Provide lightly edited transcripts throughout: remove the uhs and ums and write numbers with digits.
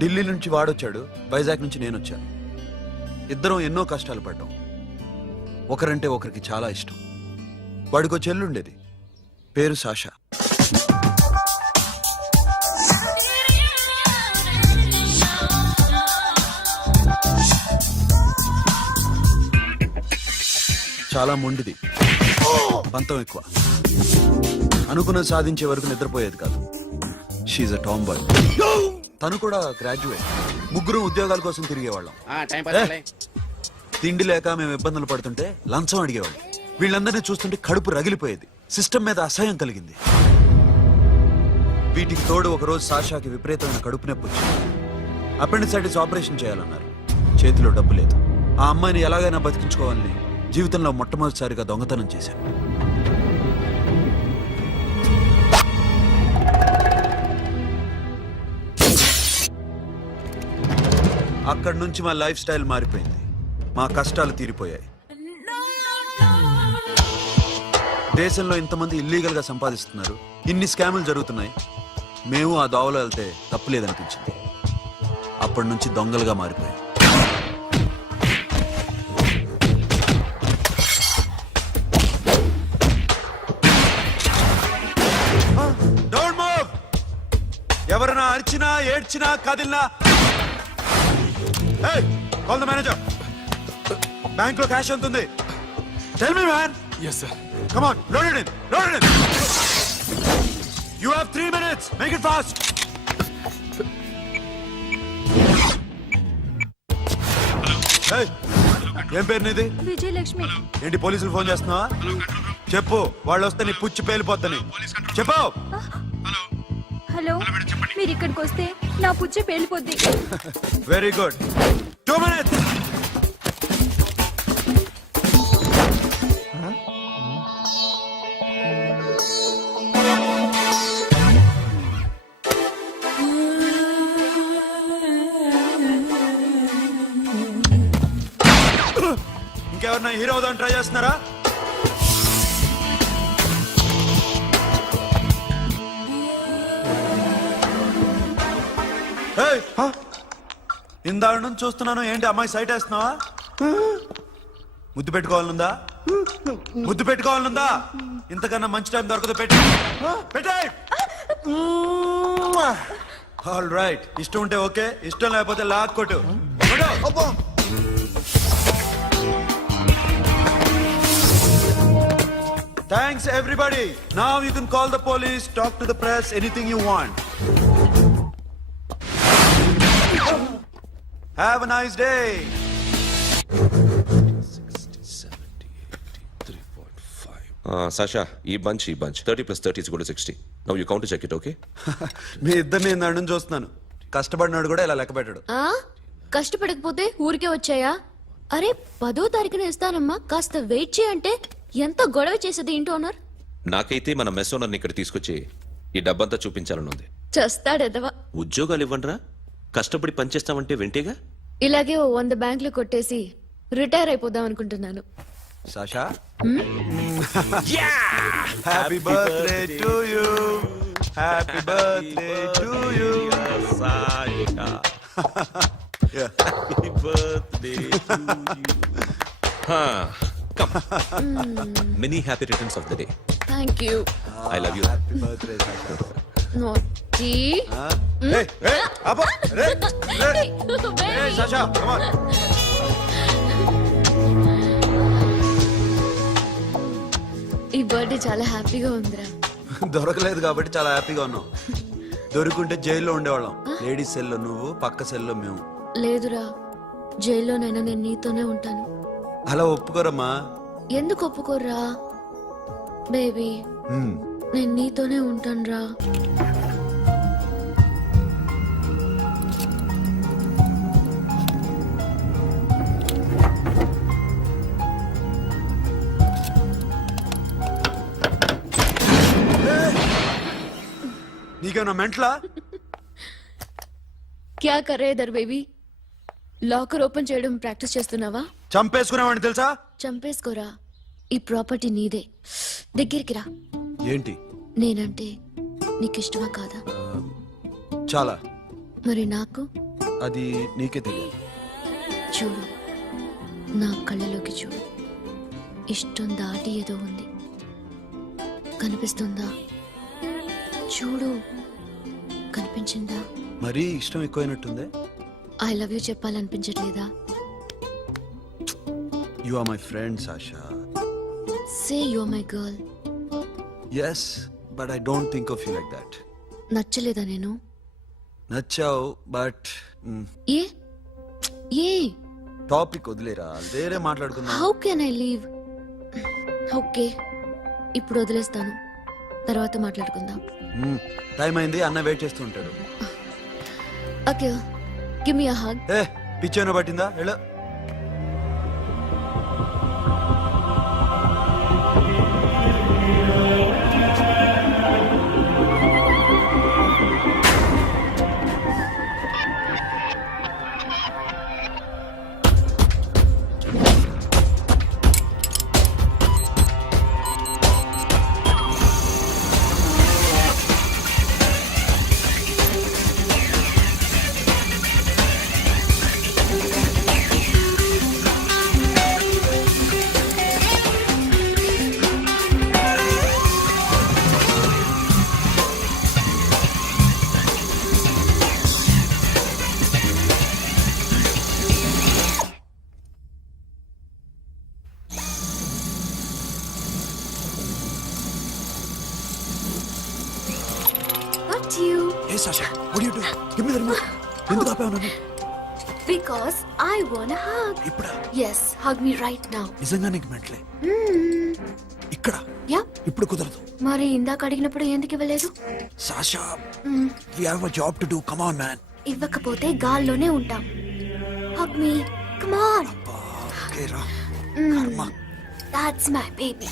ఢిల్లీ నుంచి వాడొచ్చాడు, వైజాగ్ నుంచి నేను వచ్చాను. ఇద్దరం ఎన్నో కష్టాలు పడ్డాం. ఒకరంటే ఒకరికి చాలా ఇష్టం. వాడికో చెల్లుండేది, పేరు సాషా. చాలా మొండిది, పంతం ఎక్కువ. అనుకున్నది సాధించే వరకు నిద్రపోయేది కాదు. She a tomboy. తను కూడా గ్రాడ్యుయేట్. ముగ్గురు ఉద్యోగాల కోసం తిరిగేవాళ్ళం. తిండి లేక మేము ఇబ్బందులు పడుతుంటే లంచం అడిగేవాళ్ళం. వీళ్ళందరినీ చూస్తుంటే కడుపు రగిలిపోయేది. సిస్టమ్ మీద అసహ్యం కలిగింది. వీటికి తోడు ఒకరోజు సాషాకి విపరీతమైన కడుపు నొప్పి వచ్చింది. అపెండిసైటిస్ ఆపరేషన్ చేయాలన్నారు. చేతిలో డబ్బు లేదు. ఆ అమ్మాయిని ఎలాగైనా బతికించుకోవాలని జీవితంలో మొట్టమొదటిసారిగా దొంగతనం చేశాను. అక్కడి నుంచి మా లైఫ్ స్టైల్ మారిపోయింది. మా కష్టాలు తీరిపోయాయి. దేశంలో ఇంతమంది ఇల్లీగల్ గా సంపాదిస్తున్నారు, ఇన్ని స్కాములు జరుగుతున్నాయి. మేము ఆ దోవలో వెళ్తే తప్పులేదనిపించింది. అప్పటి నుంచి దొంగలుగా మారిపోయాం. Don't move. ఎవరైనా అరిచినా ఏడ్చినా కదిలినా కాల్ ద మేనేజర్. బ్యాంక్ లో క్యాష్ ఎంత ఉంది? Tell me man. Yes, sir. Come on, load it in. Load it in. You have 3 minutes. Make it fast. Hey, ఏం పేరు నీది? విజయలక్ష్మి. ఏంటి పోలీసులు ఫోన్ చేస్తున్నావా? చెప్పు, వాళ్ళు వస్తే నీ పుచ్చి పేలిపోతాని. చెప్పు. హలో, మీరు ఇక్కడికి వస్తే నా పుచ్చ పేలిపోద్ది. Very good. 2 minutes. ఇంకెవరన్నా హీరో అవుదాం ట్రై చేస్తున్నారా? ఇందాక నుంచి చూస్తున్నాను. ఏంటి అమ్మాయి సైట్ వేస్తున్నావా? ముద్దు పెట్టుకోవాలనుందా? ముద్దు పెట్టుకోవాలనుందా? ఇంతకన్నా మంచి టైం దొరకదు. పెట్టే. All right. ఇష్టం ఉంటే ఓకే, ఇష్టం లేకపోతే లాక్ కొట్టు. Thanks everybody. Now you can call the police, talk to the press, anything you want. Have a nice day. 60, 70, 80, 3.5. Sasha, ఈ bunch 30 plus 30 is equal to 60. Now you count to check it, okay? మీ ఇద్దరిని ఇందాక నుంచి చూస్తున్నాను. కష్టపడినాడు కూడా ఇలా లెక్క పెట్టాడు. కష్టపడకపోతే ఊరికే వచ్చాయా? అరే 10వ తారీఖున ఇస్తానమ్మా, కాస్త వెయిట్ చేయంటే ఎంత గొడవ చేసేది ఇంటి ఓనర్. నాకైతే మన మెస్ ఓనర్ని ఇక్కడ తీసుకొచ్చి ఈ డబ్బంతా చూపించాలని ఉంది. చస్తాడెదవా. ఉద్యోగాలు ఇవ్వండిరా, కష్టపడి పనిచేస్తామంటే వింటేగా. ఇలాగే 100 బ్యాంకులు కొట్టేసి రిటైర్ అయిపోదాం అనుకుంటున్నాను. Sasha, happy birthday to you. Happy birthday to you Sasha. Happy birthday to you. Come. Many happy returns of the day. Thank you. I love you. Happy birthday, Sasha. Naughty. Hey, Abba. Hey, Sasha, come on. ఈ birthday చాలా హ్యాపీగా ఉందిరా. దొరకలేదు కాబట్టి చాలా హ్యాపీగా ఉన్నాం. దొరుకుంటే జైల్లో ఉండేవాళ్ళం. లేడీస్ సెల్లో నువ్వు, పక్క సెల్లో మేము. లేదురా, జైల్లోనైనా నేను నీతోనే ఉంటాను. అలా ఒప్పుకోరమ్మా. ఎందుకు ఒప్పుకోర్రా బేబీ? నేను నీతోనే ఉంటాను రా. నీకేమన్నా మెంట్లా? క్యా కరే ఇధర్ బేబీ? లాకర్ ఓపెన్ చేయడం ప్రాక్టీస్ చేస్తున్నావా? చంపేసుకునేవాడిని తెలుసా? చంపేసుకోరా, ఈ ప్రాపర్టీ నీదే. దగ్గరికి రా. ఏంటి? నేనంటే నీకు ఇష్టమా కాదా? చాలా. మరి నాకు అది నీకే తెలియాలి. చూడు, నా కళ్ళలోకి చూడు. ఇష్టం దాటి ఏదో ఉంది, కనిపిస్తుందా? చూడు, కనిపించిందా? మరీ ఇష్టం ఎక్కువైనట్టుందే. ఐ లవ్ యూ చెప్పాలనిపించట్లేదా? You are my friend Sasha. Say you are my girl. Yes, but I don't think of you like that. నచ్చలేదా నేను? నచ్చావు, బట్ ఏ ఏ టాపిక్ వదిలేరా, వేరే మాట్లాడుకుందాం. How can I leave? Okay, ఇప్పుడు వదిలేస్తాను, తర్వాత మాట్లాడుకుందాం. టైం అయింది, అన్న వెయిట్ చేస్తూ ఉంటాడు. Okay, give me a hug. ఏ పిచ్చేనా పట్టిందా? ఎలా What you? ఏ Sasha, what are you doing? Give me the remote. ఎందుకు ఆపావు నన్ను? Because I wanna hug. ఇప్పుడా? Yes, hug me right now. నిజంగా నీకు మెంటలే? ఇక్కడ Yeah. ఇప్పుడు కుదరదు. మరి ఇందాక అడిగినప్పుడు ఎందుకు ఇవ్వలేదు? Sasha, we have a job to do. Come on, man. ఇవ్వకపోతే గాల్లోనే ఉంటాం. Hug me. Come on. Okay, రా. కర్మ. That's my baby.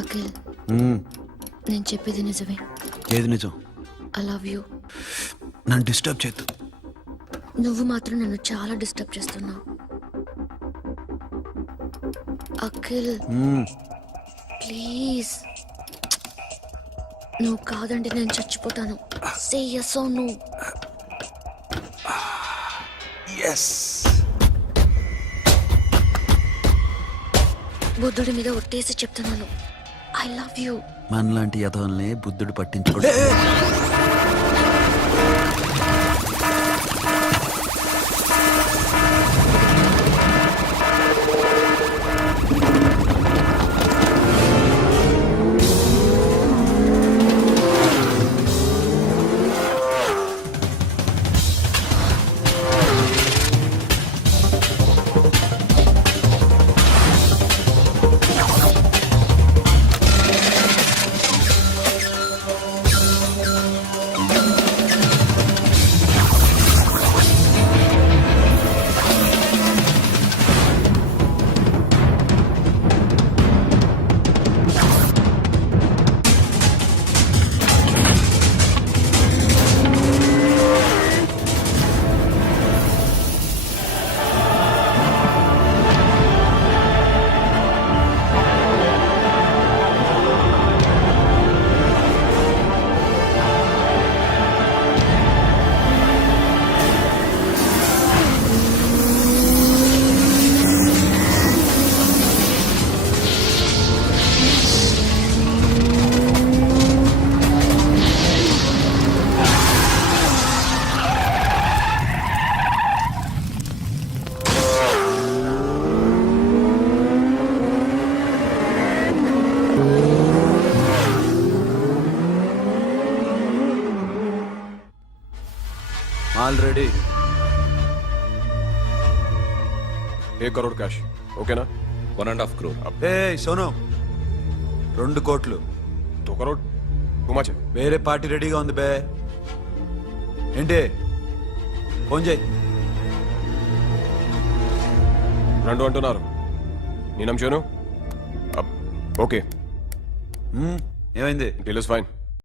అఖిల్, నేను చెప్పేది నిజమే. ఏది నిజం? I love you. నన్ను డిస్టర్బ్ చేయొద్దు. నువ్వు మాత్రం నన్ను చాలా డిస్టర్బ్ చేస్తున్నావు. అఖిల్, ప్లీజ్. నువ్వు కాదంటే నేను చచ్చిపోతాను. సే yes or no. ఎస్. బుద్ధుడి మీద ఒట్టేసి చెప్తున్నాను. I love you. మనలాంటి యథవల్ని బుద్ధుడు పట్టించుకోడు. ఆల్రెడీ 1 करोड़ कैश ओके ना 1.5 crore. ఏ సోను, 2 కోట్లు 2 करोड़ घुमा వేరే పార్టీ రెడీగా ఉంది బే. ఏంటి ఫోన్ చేయి. రెండు అంటున్నారు నేనంశాను ఓకే ఏమైంది? Deal is fine